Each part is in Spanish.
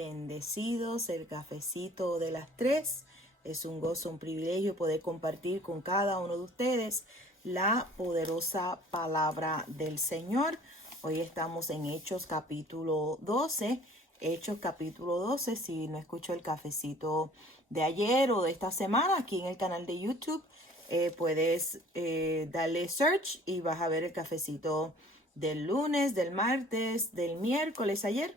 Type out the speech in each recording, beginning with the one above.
Bendecidos, el cafecito de las 3. Es un gozo, un privilegio poder compartir con cada uno de ustedes la poderosa palabra del Señor. Hoy estamos en Hechos capítulo 12. Hechos capítulo 12. Si no escuchó el cafecito de ayer o de esta semana, aquí en el canal de YouTube, puedes darle search y vas a ver el cafecito del lunes, del martes, del miércoles ayer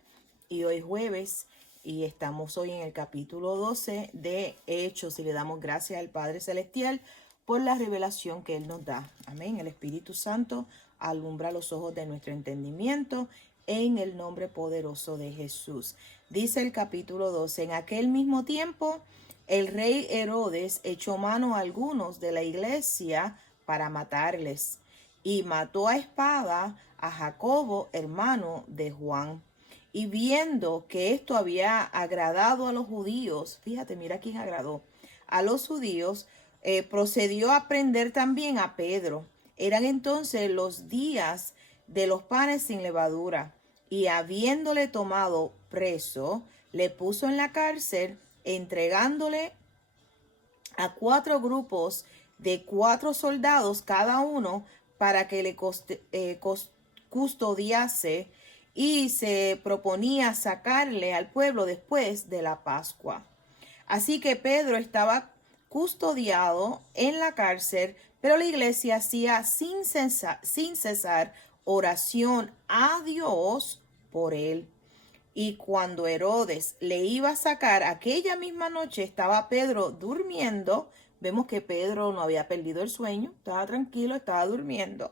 y hoy jueves. Y estamos hoy en el capítulo 12 de Hechos y le damos gracias al Padre Celestial por la revelación que Él nos da. Amén. El Espíritu Santo alumbra los ojos de nuestro entendimiento en el nombre poderoso de Jesús. Dice el capítulo 12, en aquel mismo tiempo el rey Herodes echó mano a algunos de la iglesia para matarles y mató a espada a Jacobo, hermano de Juan. Y viendo que esto había agradado a los judíos, fíjate, mira quién agradó a los judíos, procedió a prender también a Pedro. Eran entonces los días de los panes sin levadura, y habiéndole tomado preso, le puso en la cárcel, entregándole a 4 grupos de 4 soldados cada uno para que le custodiase, y se proponía sacarle al pueblo después de la Pascua. Así que Pedro estaba custodiado en la cárcel, pero la iglesia hacía sin cesar oración a Dios por él. Y cuando Herodes le iba a sacar, aquella misma noche estaba Pedro durmiendo. Vemos que Pedro no había perdido el sueño, estaba tranquilo, estaba durmiendo.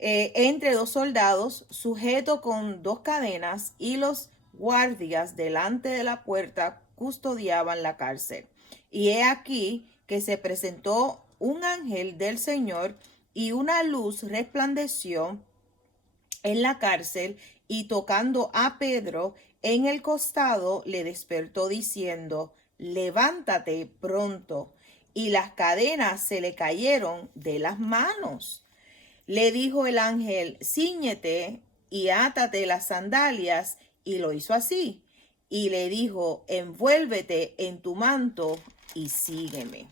Entre 2 soldados, sujeto con 2 cadenas, y los guardias delante de la puerta custodiaban la cárcel. Y he aquí que se presentó un ángel del Señor, y una luz resplandeció en la cárcel, y tocando a Pedro en el costado, le despertó diciendo: levántate pronto. Y las cadenas se le cayeron de las manos. Le dijo el ángel: cíñete y átate las sandalias, y lo hizo así. Y le dijo: envuélvete en tu manto y sígueme.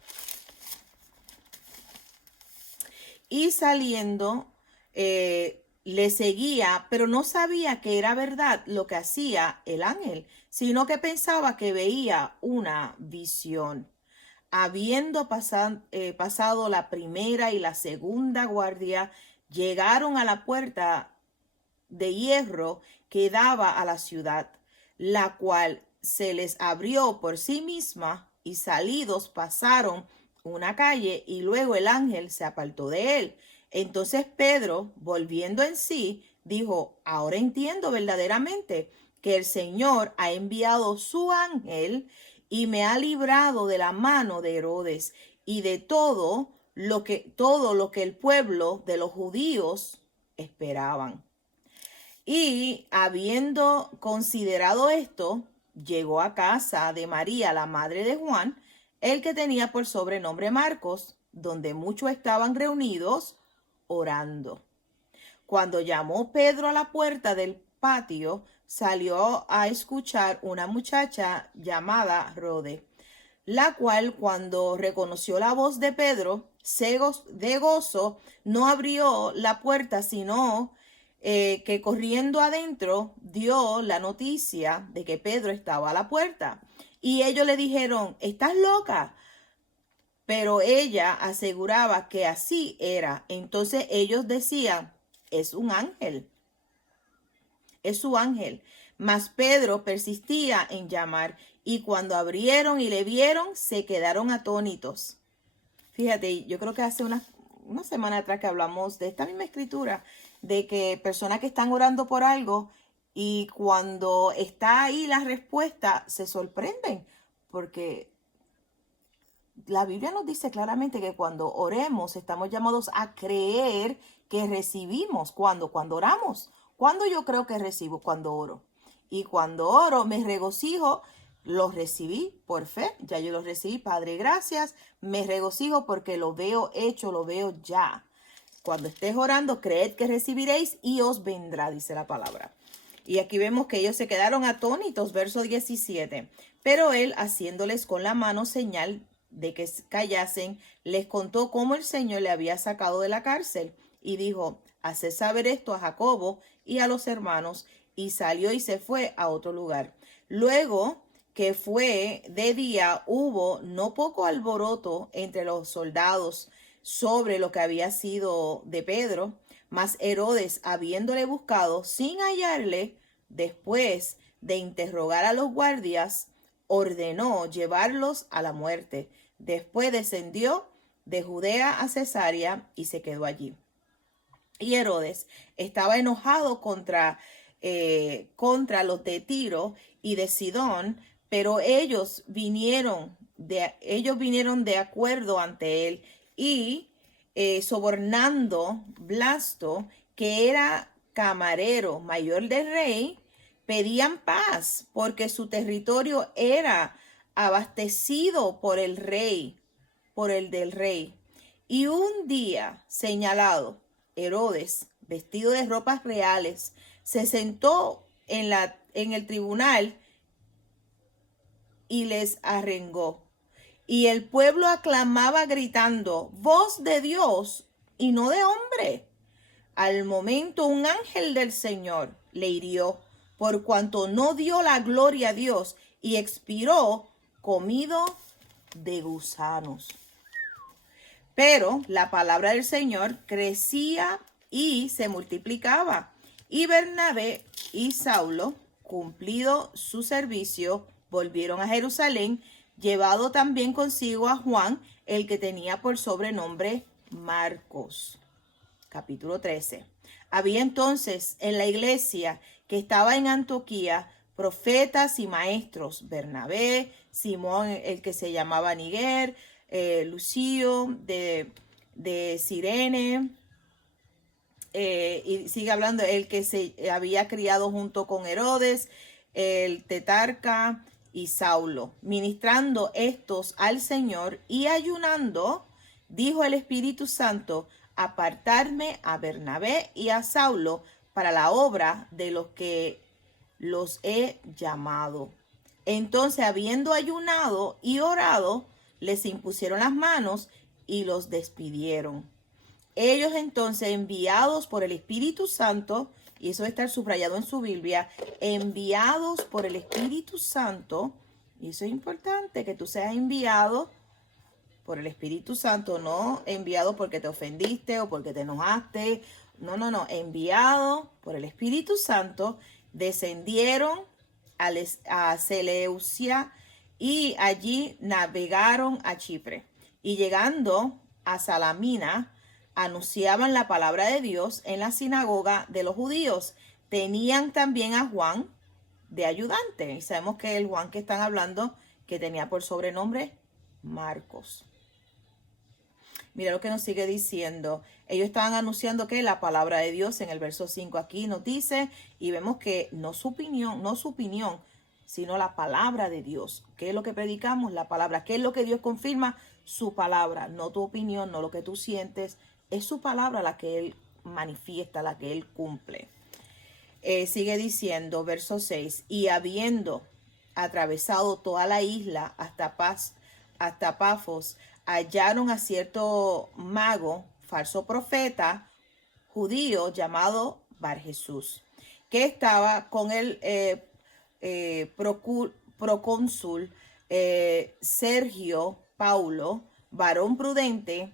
Y saliendo, le seguía, pero no sabía que era verdad lo que hacía el ángel, sino que pensaba que veía una visión. Habiendo pasado la primera y la segunda guardia, llegaron a la puerta de hierro que daba a la ciudad, la cual se les abrió por sí misma, y salidos pasaron una calle, y luego el ángel se apartó de él. Entonces Pedro, volviendo en sí, dijo: ahora entiendo verdaderamente que el Señor ha enviado su ángel y me ha librado de la mano de Herodes y de todo lo que el pueblo de los judíos esperaban. Y habiendo considerado esto, llegó a casa de María, la madre de Juan, el que tenía por sobrenombre Marcos, donde muchos estaban reunidos orando. Cuando llamó Pedro a la puerta del patio, salió a escuchar una muchacha llamada Rode, la cual, cuando reconoció la voz de Pedro, de gozo, no abrió la puerta, sino que corriendo adentro dio la noticia de que Pedro estaba a la puerta. Y ellos le dijeron: ¿estás loca? Pero ella aseguraba que así era. Entonces ellos decían: es un ángel, es su ángel. Mas Pedro persistía en llamar, y cuando abrieron y le vieron, se quedaron atónitos. Fíjate, yo creo que hace una semana atrás que hablamos de esta misma escritura, de que personas que están orando por algo, y cuando está ahí la respuesta, se sorprenden, porque la Biblia nos dice claramente que cuando oremos estamos llamados a creer que recibimos. Cuando oramos. Cuando yo creo que recibo, cuando oro. Y cuando oro me regocijo, lo recibí por fe, ya yo lo recibí, Padre, gracias, me regocijo porque lo veo hecho, lo veo ya. Cuando estés orando, creed que recibiréis y os vendrá, dice la palabra. Y aquí vemos que ellos se quedaron atónitos, verso 17. Pero él, haciéndoles con la mano señal de que callasen, les contó cómo el Señor le había sacado de la cárcel. Y dijo, haced saber esto a Jacobo y a los hermanos. Y salió y se fue a otro lugar. Luego que fue de día, hubo no poco alboroto entre los soldados sobre lo que había sido de Pedro. Mas Herodes, habiéndole buscado sin hallarle, después de interrogar a los guardias, ordenó llevarlos a la muerte. Después descendió de Judea a Cesarea y se quedó allí. Y Herodes estaba enojado contra los de Tiro y de Sidón, pero ellos vinieron de acuerdo ante él y sobornando Blasto, que era camarero mayor del rey, pedían paz porque su territorio era abastecido por el rey, por el del rey. Y un día señalado, Herodes, vestido de ropas reales, se sentó en el tribunal y les arengó. Y el pueblo aclamaba gritando, voz de Dios y no de hombre. Al momento un ángel del Señor le hirió, por cuanto no dio la gloria a Dios, y expiró comido de gusanos. Pero la palabra del Señor crecía y se multiplicaba. Y Bernabé y Saulo, cumplido su servicio, volvieron a Jerusalén, llevado también consigo a Juan, el que tenía por sobrenombre Marcos. Capítulo 13. Había entonces en la iglesia que estaba en Antioquía profetas y maestros: Bernabé, Simón, el que se llamaba Niger, Lucio de Cirene, y sigue hablando, el que se había criado junto con Herodes, el tetrarca, y Saulo. Ministrando estos al Señor y ayunando, dijo el Espíritu Santo, apartarme a Bernabé y a Saulo para la obra de los que los he llamado. Entonces, habiendo ayunado y orado, les impusieron las manos y los despidieron. Ellos entonces, enviados por el Espíritu Santo, y eso debe estar subrayado en su Biblia, enviados por el Espíritu Santo, y eso es importante, que tú seas enviado por el Espíritu Santo, no enviado porque te ofendiste o porque te enojaste, no, enviado por el Espíritu Santo, descendieron a Seleucia y allí navegaron a Chipre. Y llegando a Salamina, anunciaban la palabra de Dios en la sinagoga de los judíos. Tenían también a Juan de ayudante. Y sabemos que el Juan que están hablando, que tenía por sobrenombre Marcos. Mira lo que nos sigue diciendo. Ellos estaban anunciando que la palabra de Dios en el verso 5 aquí nos dice, y vemos que no su opinión, sino la palabra de Dios. ¿Qué es lo que predicamos? La palabra. ¿Qué es lo que Dios confirma? Su palabra, no tu opinión, no lo que tú sientes. Es su palabra la que Él manifiesta, la que Él cumple. Sigue diciendo, verso 6, y habiendo atravesado toda la isla hasta Pafos, hallaron a cierto mago, falso profeta, judío, llamado Bar Jesús, que estaba con el procónsul Sergio Paulo, varón prudente.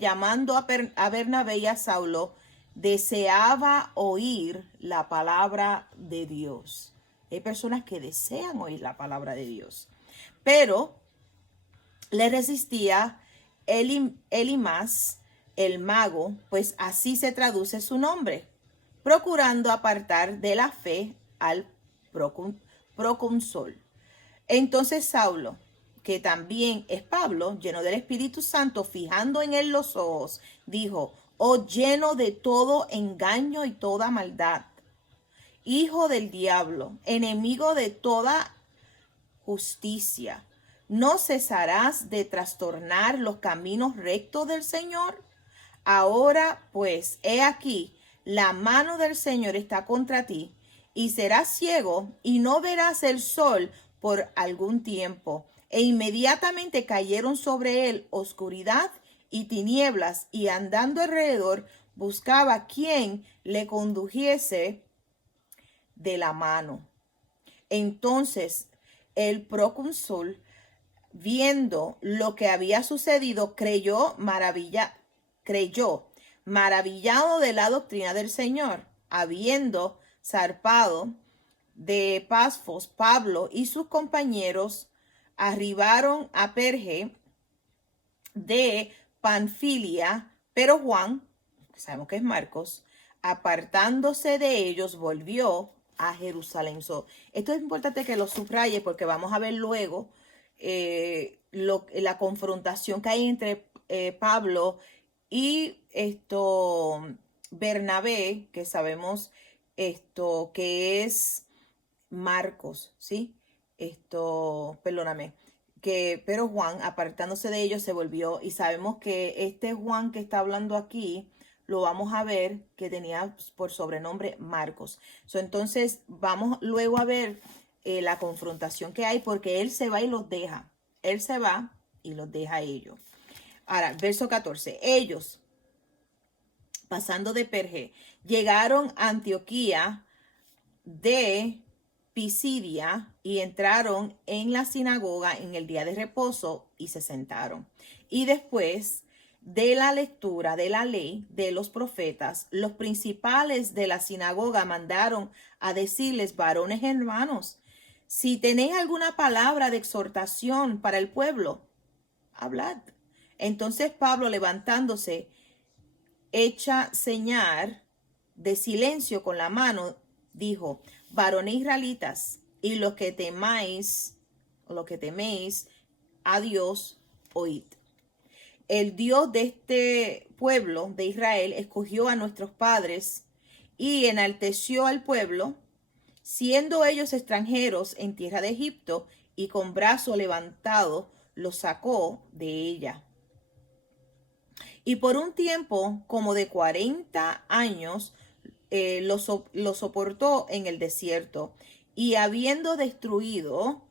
Llamando a Bernabé y a Saulo, deseaba oír la palabra de Dios. Hay personas que desean oír la palabra de Dios, pero le resistía Elimas, el mago, pues así se traduce su nombre, procurando apartar de la fe al procónsul. Entonces Saulo, que también es Pablo, lleno del Espíritu Santo, fijando en él los ojos, dijo, oh lleno de todo engaño y toda maldad, hijo del diablo, enemigo de toda justicia, ¿no cesarás de trastornar los caminos rectos del Señor? Ahora pues, he aquí, la mano del Señor está contra ti, y serás ciego y no verás el sol por algún tiempo. E inmediatamente cayeron sobre él oscuridad y tinieblas, y andando alrededor buscaba quien le condujese de la mano. Entonces el procónsul, viendo lo que había sucedido, creyó maravillado de la doctrina del Señor. Habiendo zarpado de Pasfos, Pablo y sus compañeros arribaron a Perge de Panfilia, pero Juan, que sabemos que es Marcos, apartándose de ellos, volvió a Jerusalén. Esto es importante que lo subraye porque vamos a ver luego la confrontación que hay entre Pablo y Bernabé, que sabemos que es Marcos, ¿sí? Perdóname, pero Juan, apartándose de ellos, se volvió, y sabemos que este Juan que está hablando aquí, lo vamos a ver que tenía por sobrenombre Marcos. Entonces, vamos luego a ver la confrontación que hay, porque él se va y los deja. Él se va y los deja a ellos. Ahora, verso 14. Ellos, pasando de Perge, llegaron a Antioquía de Pisidia y entraron en la sinagoga en el día de reposo y se sentaron. Y después de la lectura de la ley de los profetas, los principales de la sinagoga mandaron a decirles: varones hermanos, si tenéis alguna palabra de exhortación para el pueblo, hablad. Entonces Pablo, levantándose, hecha señal de silencio con la mano, dijo: varones israelitas, y los que teméis a Dios, oíd. El Dios de este pueblo de Israel escogió a nuestros padres y enalteció al pueblo, siendo ellos extranjeros en tierra de Egipto, y con brazo levantado los sacó de ella. Y por un tiempo como de 40 años lo soportó en el desierto. Y habiendo destruido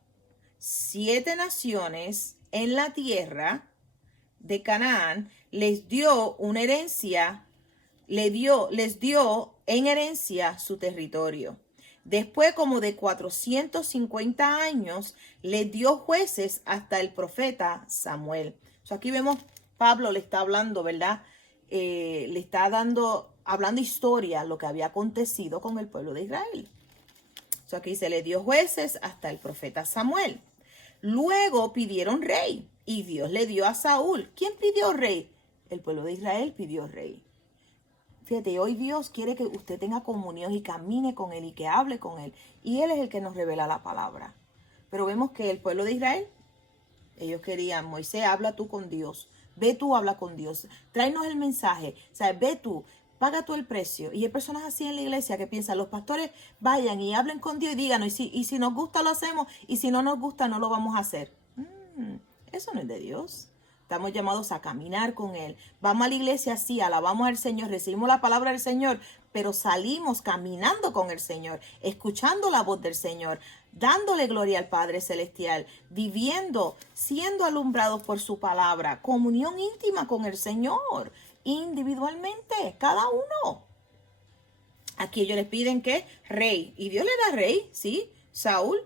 7 naciones en la tierra de Canaán, les dio en herencia su territorio. Después, como de 450 años, les dio jueces hasta el profeta Samuel. Aquí vemos, Pablo le está hablando, ¿verdad? Le está hablando historia, lo que había acontecido con el pueblo de Israel. Aquí se le dio jueces hasta el profeta Samuel. Luego pidieron rey y Dios le dio a Saúl. ¿Quién pidió rey? El pueblo de Israel pidió rey. Fíjate, hoy Dios quiere que usted tenga comunión y camine con Él y que hable con Él. Y Él es el que nos revela la palabra. Pero vemos que el pueblo de Israel, ellos querían: Moisés, habla tú con Dios. Ve tú, habla con Dios. Tráenos el mensaje. O sea, ve tú, paga tú el precio. Y hay personas así en la iglesia que piensan: los pastores vayan y hablen con Dios y digan, y si nos gusta lo hacemos, y si no nos gusta no lo vamos a hacer. Eso no es de Dios. Estamos llamados a caminar con Él. Vamos a la iglesia, sí, alabamos al Señor, recibimos la palabra del Señor, pero salimos caminando con el Señor, escuchando la voz del Señor, dándole gloria al Padre Celestial, viviendo, siendo alumbrados por su palabra, comunión íntima con el Señor, individualmente, cada uno. Aquí ellos les piden que rey, y Dios le da rey, ¿sí? Saúl,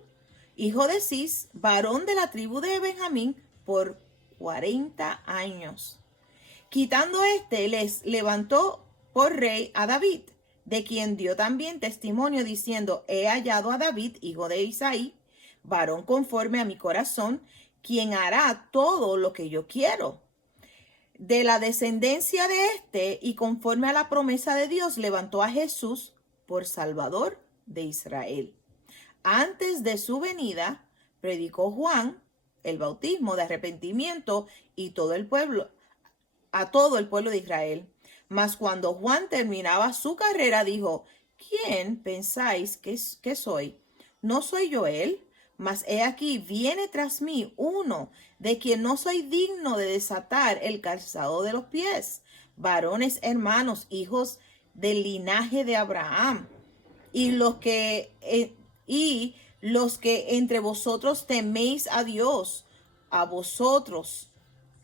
hijo de Cis, varón de la tribu de Benjamín, por 40 años. Quitando les levantó por rey a David, de quien dio también testimonio diciendo: he hallado a David, hijo de Isaí, varón conforme a mi corazón, quien hará todo lo que yo quiero. De la descendencia de y conforme a la promesa de Dios, levantó a Jesús por Salvador de Israel. Antes de su venida, predicó Juan el bautismo de arrepentimiento y a todo el pueblo de Israel. Mas cuando Juan terminaba su carrera, dijo: ¿quién pensáis que soy? ¿No soy yo él? Mas he aquí, viene tras mí uno de quien no soy digno de desatar el calzado de los pies. Varones hermanos, hijos del linaje de Abraham, y los que entre vosotros teméis a Dios, a vosotros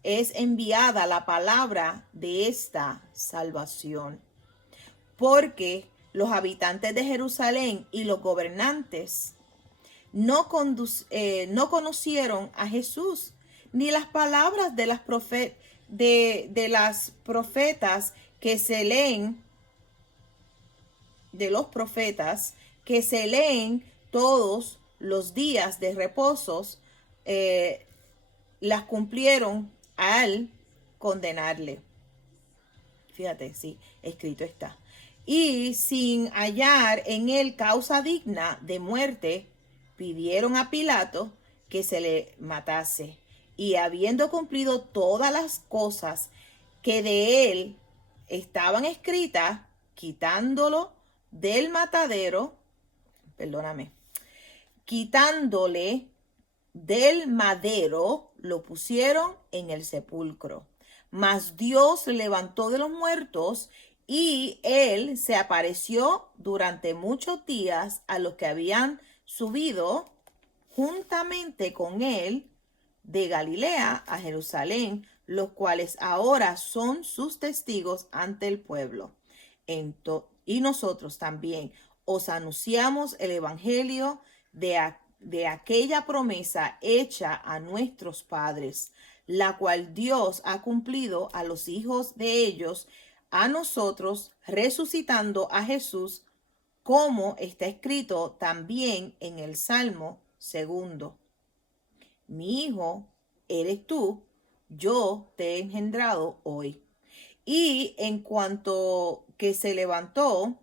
es enviada la palabra de esta salvación. Porque los habitantes de Jerusalén y los gobernantes no conocieron a Jesús, ni las palabras de las profetas que se leen, de los profetas que se leen todos los días de reposos, las cumplieron al condenarle. Fíjate, sí, escrito está. Y sin hallar en él causa digna de muerte, pidieron a Pilato que se le matase. Y habiendo cumplido todas las cosas que de él estaban escritas, quitándolo del matadero, quitándole del madero, lo pusieron en el sepulcro. Mas Dios levantó de los muertos y él se apareció durante muchos días a los que habían subido juntamente con él de Galilea a Jerusalén, los cuales ahora son sus testigos ante el pueblo. Y nosotros también os anunciamos el evangelio de aquella promesa hecha a nuestros padres, la cual Dios ha cumplido a los hijos de ellos, a nosotros, resucitando a Jesús, como está escrito también en el Salmo 2. Mi hijo eres tú, yo te he engendrado hoy. Y en cuanto que se levantó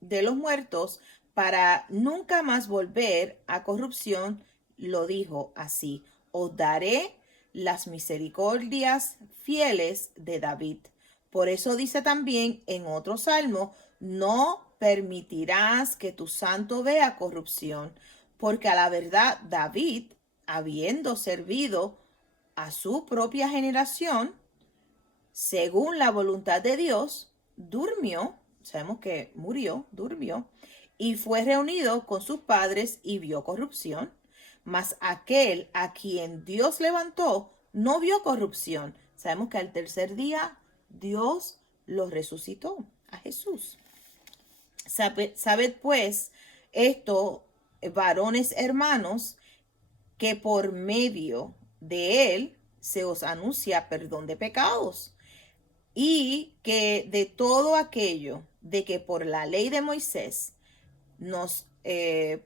de los muertos para nunca más volver a corrupción, lo dijo así: os daré las misericordias fieles de David. Por eso dice también en otro salmo: no permitirás que tu santo vea corrupción, porque a la verdad David, habiendo servido a su propia generación, según la voluntad de Dios, durmió, sabemos que murió, durmió, y fue reunido con sus padres y vio corrupción. Mas aquel a quien Dios levantó no vio corrupción. Sabemos que al tercer día Dios lo resucitó a Jesús. Sabed pues esto, varones hermanos, que por medio de él se os anuncia perdón de pecados, y que de todo aquello de que por la ley de Moisés nos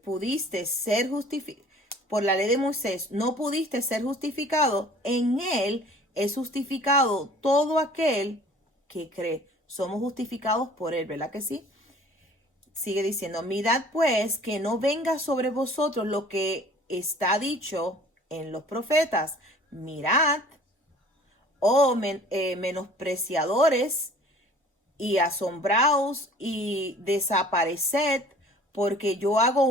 pudiste ser justificados, por la ley de Moisés no pudiste ser justificado, en él es justificado todo aquel que cree. Somos justificados por él, ¿verdad que sí? Sigue diciendo: mirad pues que no venga sobre vosotros lo que está dicho en los profetas. Mirad, menospreciadores, y asombraos y desapareced, porque yo hago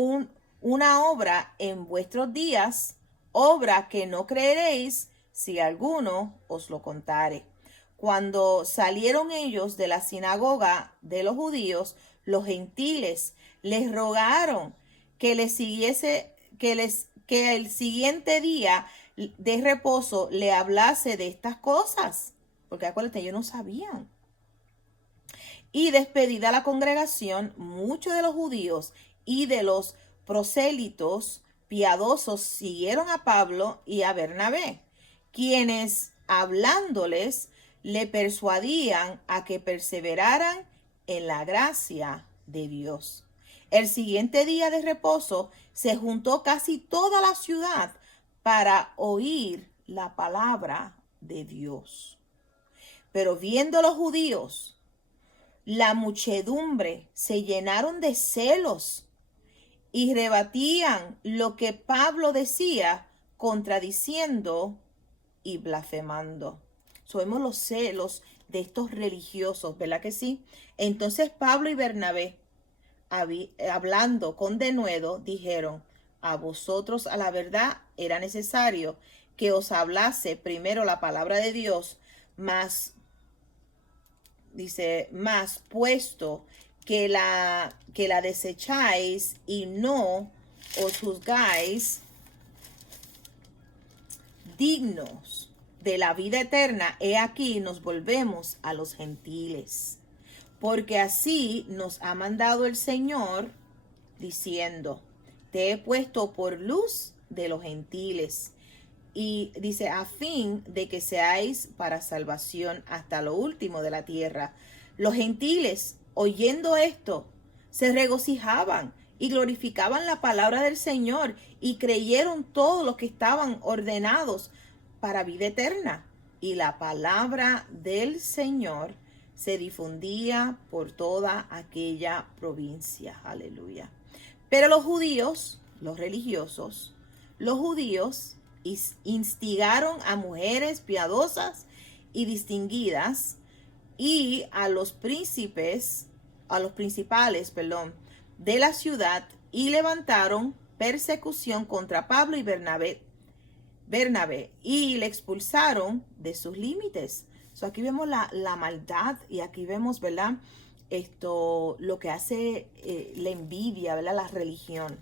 una obra en vuestros días, obra que no creeréis si alguno os lo contare. Cuando salieron ellos de la sinagoga de los judíos, los gentiles les rogaron que les siguiese, que el siguiente día de reposo le hablase de estas cosas, porque acuérdate, ellos no sabían. Y despedida la congregación, muchos de los judíos y de los prosélitos piadosos siguieron a Pablo y a Bernabé, quienes hablándoles le persuadían a que perseveraran en la gracia de Dios. El siguiente día de reposo se juntó casi toda la ciudad para oír la palabra de Dios. Pero viendo los judíos la muchedumbre, se llenaron de celos y rebatían lo que Pablo decía, contradiciendo y blasfemando. Somos los celos de estos religiosos, ¿verdad que sí? Entonces Pablo y Bernabé, hablando con denuedo, dijeron: a vosotros a la verdad era necesario que os hablase primero la palabra de Dios, mas puesto que la desecháis y no os juzgáis dignos de la vida eterna, he aquí nos volvemos a los gentiles. Porque así nos ha mandado el Señor, diciendo, te he puesto por luz de los gentiles. Y dice, a fin de que seáis para salvación hasta lo último de la tierra. Los gentiles, oyendo esto, se regocijaban y glorificaban la palabra del Señor y creyeron todos los que estaban ordenados para vida eterna. Y la palabra del Señor se difundía por toda aquella provincia. Aleluya. Pero los judíos, los religiosos, los judíos instigaron a mujeres piadosas y distinguidas y a los principales, de la ciudad y levantaron persecución contra Pablo y Bernabé y le expulsaron de sus límites. Aquí vemos la maldad y aquí vemos, ¿verdad? Lo que hace la envidia, ¿verdad? La religión.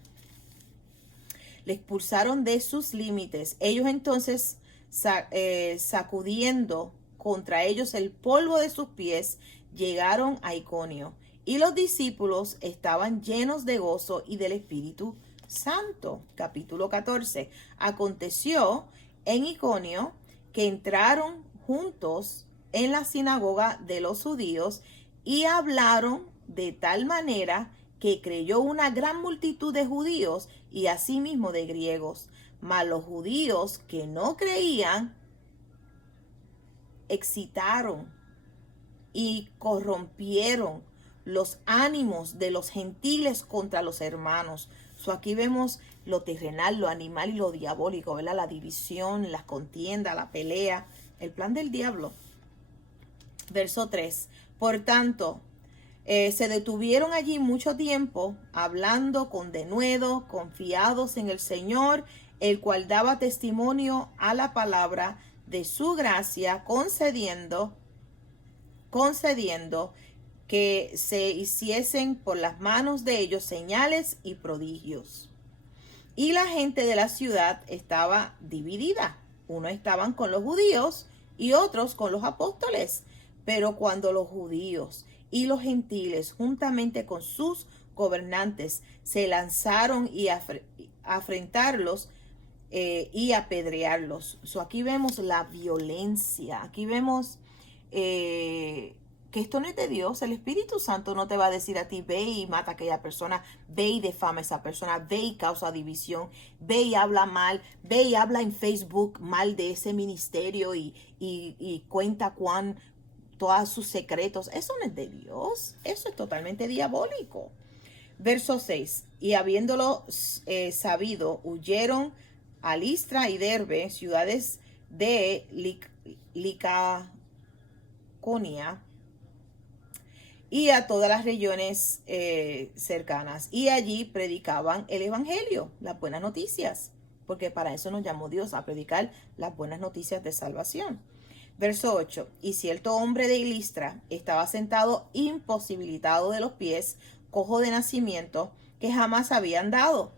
Le expulsaron de sus límites. Ellos entonces, sacudiendo contra ellos el polvo de sus pies, llegaron a Iconio. Y los discípulos estaban llenos de gozo y del Espíritu Santo. Capítulo 14. Aconteció en Iconio que entraron juntos en la sinagoga de los judíos y hablaron de tal manera que creyó una gran multitud de judíos y asimismo de griegos. Mas los judíos que no creían excitaron y corrompieron los ánimos de los gentiles contra los hermanos. Aquí vemos lo terrenal, lo animal y lo diabólico, ¿verdad? La división, las contiendas, la pelea, el plan del diablo. Verso 3. Por tanto, se detuvieron allí mucho tiempo, hablando con denuedo, confiados en el Señor, el cual daba testimonio a la palabra de su gracia, concediendo que se hiciesen por las manos de ellos señales y prodigios. Y la gente de la ciudad estaba dividida. Unos estaban con los judíos y otros con los apóstoles. Pero cuando los judíos y los gentiles, juntamente con sus gobernantes, se lanzaron y a afrentarlos y apedrearlos. Aquí vemos la violencia. Aquí vemos que esto no es de Dios. El Espíritu Santo no te va a decir a ti, ve y mata a aquella persona, ve y defama a esa persona, ve y causa división, ve y habla mal, ve y habla en Facebook mal de ese ministerio y cuenta todos sus secretos. Eso no es de Dios, eso es totalmente diabólico. Verso 6, y habiéndolo sabido, huyeron a Listra y Derbe, ciudades de Licaonia, y a todas las regiones cercanas. Y allí predicaban el evangelio, las buenas noticias, porque para eso nos llamó Dios, a predicar las buenas noticias de salvación. Verso 8, y cierto hombre de Listra estaba sentado imposibilitado de los pies, cojo de nacimiento, que jamás había andado.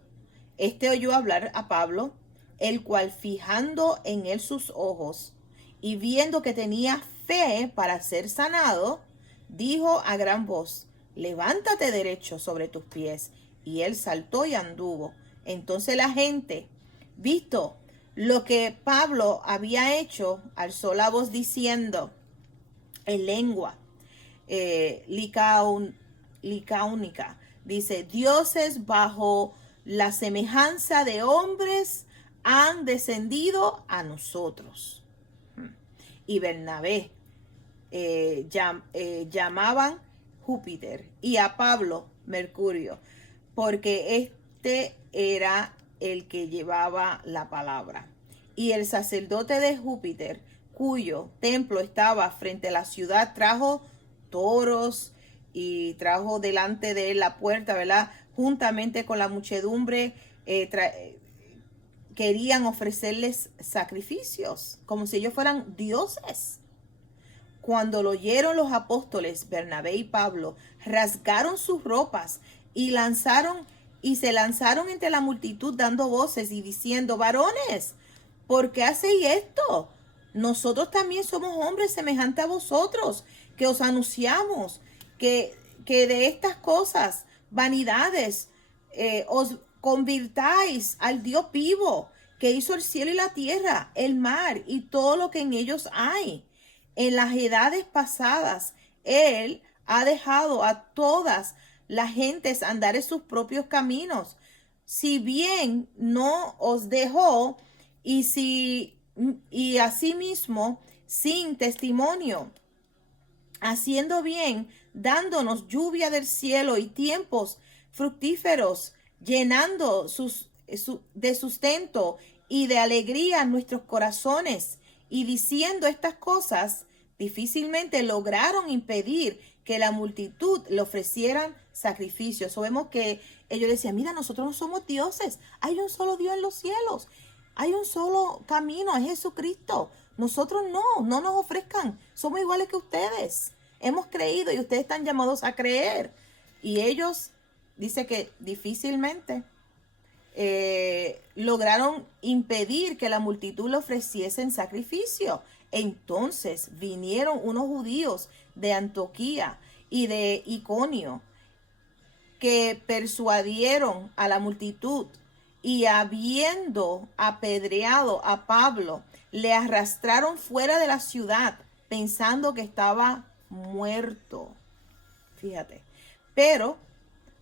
Este oyó hablar a Pablo, el cual fijando en él sus ojos y viendo que tenía fe para ser sanado, dijo a gran voz, levántate derecho sobre tus pies. Y él saltó y anduvo. Entonces la gente, visto lo que Pablo había hecho, alzó la voz diciendo en lengua licaónica, dice, dioses bajo la semejanza de hombres han descendido a nosotros. Y Bernabé llamaban Júpiter y a Pablo Mercurio, porque este era el que llevaba la palabra. Y el sacerdote de Júpiter, cuyo templo estaba frente a la ciudad, trajo toros y trajo delante de él la puerta, ¿verdad? Juntamente con la muchedumbre, querían ofrecerles sacrificios, como si ellos fueran dioses. Cuando lo oyeron los apóstoles Bernabé y Pablo, rasgaron sus ropas y se lanzaron entre la multitud dando voces y diciendo: varones, ¿por qué hacéis esto? Nosotros también somos hombres semejantes a vosotros, que os anunciamos que de estas cosas, vanidades, os convirtáis al Dios vivo, que hizo el cielo y la tierra, el mar y todo lo que en ellos hay. En las edades pasadas, Él ha dejado a todas las gentes andar en sus propios caminos. Si bien no os dejó, y asimismo sin testimonio, haciendo bien, dándonos lluvia del cielo y tiempos fructíferos, llenando de sustento y de alegría nuestros corazones, y diciendo estas cosas, difícilmente lograron impedir que la multitud le ofrecieran sacrificios. O vemos que ellos decían: mira, nosotros no somos dioses, hay un solo Dios en los cielos, hay un solo camino, es Jesucristo. Nosotros no nos ofrezcan, somos iguales que ustedes. Hemos creído y ustedes están llamados a creer. Y ellos, dice que difícilmente lograron impedir que la multitud le ofreciesen sacrificio. Entonces vinieron unos judíos de Antioquía y de Iconio, que persuadieron a la multitud, y habiendo apedreado a Pablo, le arrastraron fuera de la ciudad, pensando que estaba muerto. Fíjate. Pero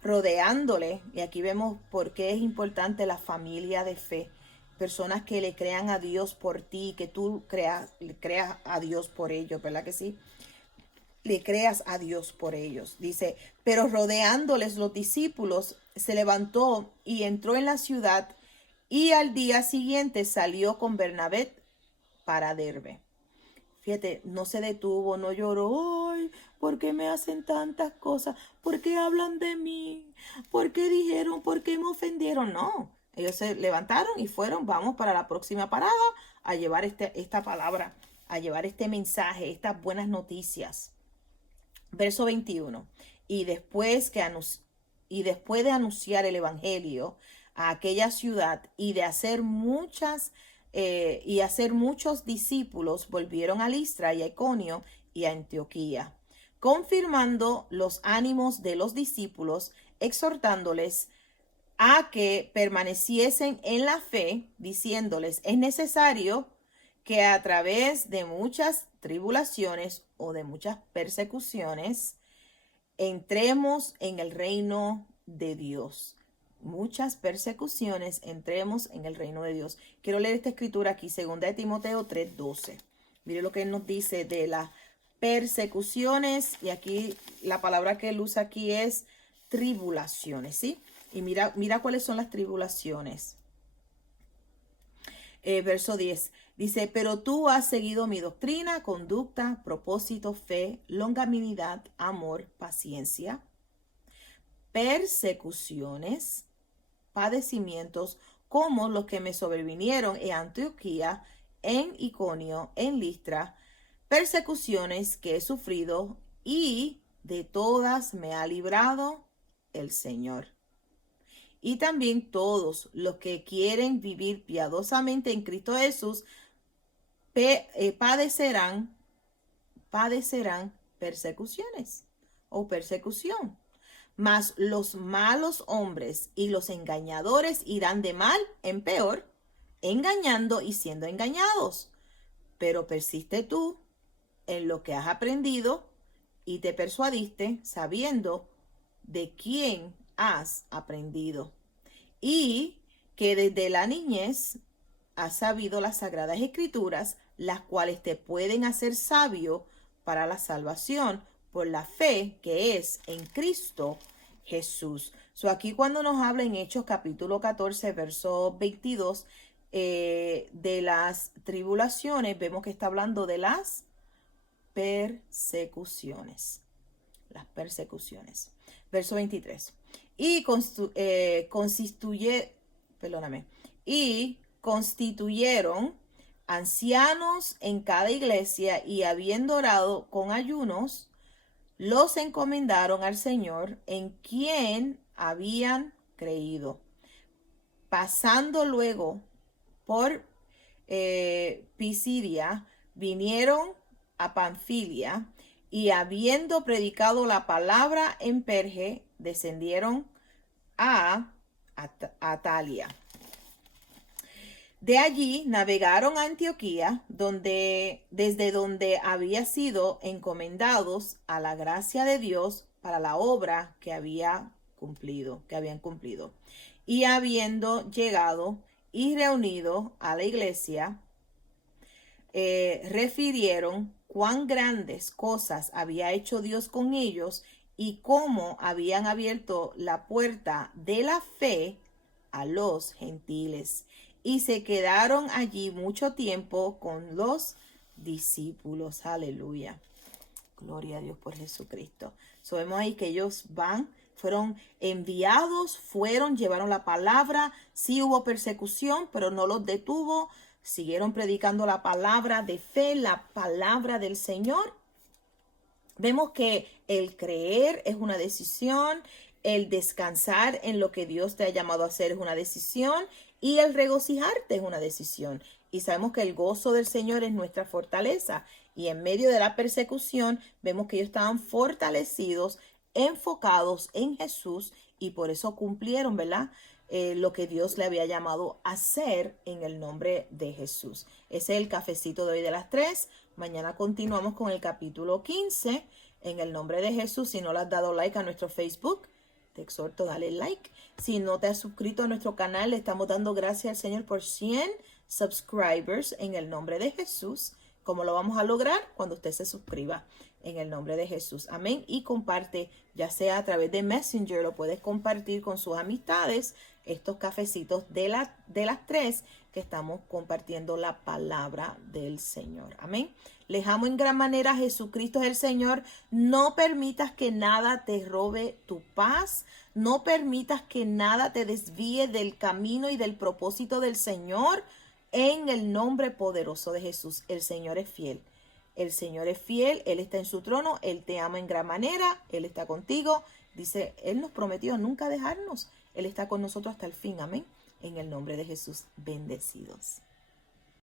rodeándole, y aquí vemos por qué es importante la familia de fe, personas que le crean a Dios por ti, que tú creas a Dios por ellos, ¿verdad que sí? Le creas a Dios por ellos. Dice: pero rodeándoles los discípulos, se levantó y entró en la ciudad, y al día siguiente salió con Bernabé para Derbe. Fíjate, no se detuvo, no lloró: ay, ¿por qué me hacen tantas cosas? ¿Por qué hablan de mí? ¿Por qué dijeron? ¿Por qué me ofendieron? No, ellos se levantaron y fueron: vamos para la próxima parada a llevar esta palabra, a llevar este mensaje, estas buenas noticias. Verso 21. Y después de anunciar el evangelio a aquella ciudad y de hacer muchos discípulos, volvieron a Listra y a Iconio y a Antioquía, confirmando los ánimos de los discípulos, exhortándoles a que permaneciesen en la fe, diciéndoles: es necesario que a través de muchas tribulaciones o de muchas persecuciones entremos en el reino de Dios. Muchas persecuciones, entremos en el reino de Dios. Quiero leer esta escritura aquí, 2 de Timoteo 3:12. Mire lo que él nos dice de las persecuciones, y aquí la palabra que él usa aquí es tribulaciones, ¿sí? Y mira cuáles son las tribulaciones. Verso 10 dice: pero tú has seguido mi doctrina, conducta, propósito, fe, longanimidad, amor, paciencia, persecuciones, padecimientos, como los que me sobrevinieron en Antioquía, en Iconio, en Listra, persecuciones que he sufrido, y de todas me ha librado el Señor. Y también todos los que quieren vivir piadosamente en Cristo Jesús padecerán persecuciones o persecución. Mas los malos hombres y los engañadores irán de mal en peor, engañando y siendo engañados. Pero persiste tú en lo que has aprendido y te persuadiste, sabiendo de quién has aprendido, y que desde la niñez has sabido las sagradas escrituras, las cuales te pueden hacer sabio para la salvación por la fe que es en Cristo Jesús. Aquí cuando nos habla en Hechos capítulo 14, verso 22, de las tribulaciones, vemos que está hablando de las persecuciones. Las persecuciones. Verso 23. Y constituyeron ancianos en cada iglesia, y habiendo orado con ayunos, los encomendaron al Señor, en quien habían creído. Pasando luego por Pisidia, vinieron a Panfilia, y habiendo predicado la palabra en Perge, descendieron a Atalia. De allí navegaron a Antioquía, desde donde había sido encomendados a la gracia de Dios para la obra que habían cumplido. Y habiendo llegado y reunido a la iglesia, refirieron cuán grandes cosas había hecho Dios con ellos y cómo habían abierto la puerta de la fe a los gentiles. Y se quedaron allí mucho tiempo con los discípulos. Aleluya. Gloria a Dios por Jesucristo. Vemos ahí que ellos fueron enviados, llevaron la palabra. Sí hubo persecución, pero no los detuvo. Siguieron predicando la palabra de fe, la palabra del Señor. Vemos que el creer es una decisión, el descansar en lo que Dios te ha llamado a hacer es una decisión, y el regocijarte es una decisión. Y sabemos que el gozo del Señor es nuestra fortaleza. Y en medio de la persecución vemos que ellos estaban fortalecidos, enfocados en Jesús, y por eso cumplieron, ¿verdad? Lo que Dios le había llamado a hacer en el nombre de Jesús. Ese es el cafecito de hoy de las 3. Mañana continuamos con el capítulo 15 en el nombre de Jesús. Si no le has dado like a nuestro Facebook, te exhorto a darle like. Si no te has suscrito a nuestro canal, le estamos dando gracias al Señor por 100 subscribers en el nombre de Jesús. ¿Cómo lo vamos a lograr? Cuando usted se suscriba en el nombre de Jesús. Amén. Y comparte, ya sea a través de Messenger, lo puedes compartir con sus amistades, estos cafecitos de las 3 que estamos compartiendo la palabra del Señor. Amén. Les amo en gran manera. Jesucristo es el Señor. No permitas que nada te robe tu paz. No permitas que nada te desvíe del camino y del propósito del Señor. En el nombre poderoso de Jesús, el Señor es fiel. El Señor es fiel, Él está en su trono, Él te ama en gran manera, Él está contigo. Dice, Él nos prometió nunca dejarnos. Él está con nosotros hasta el fin, amén. En el nombre de Jesús, bendecidos.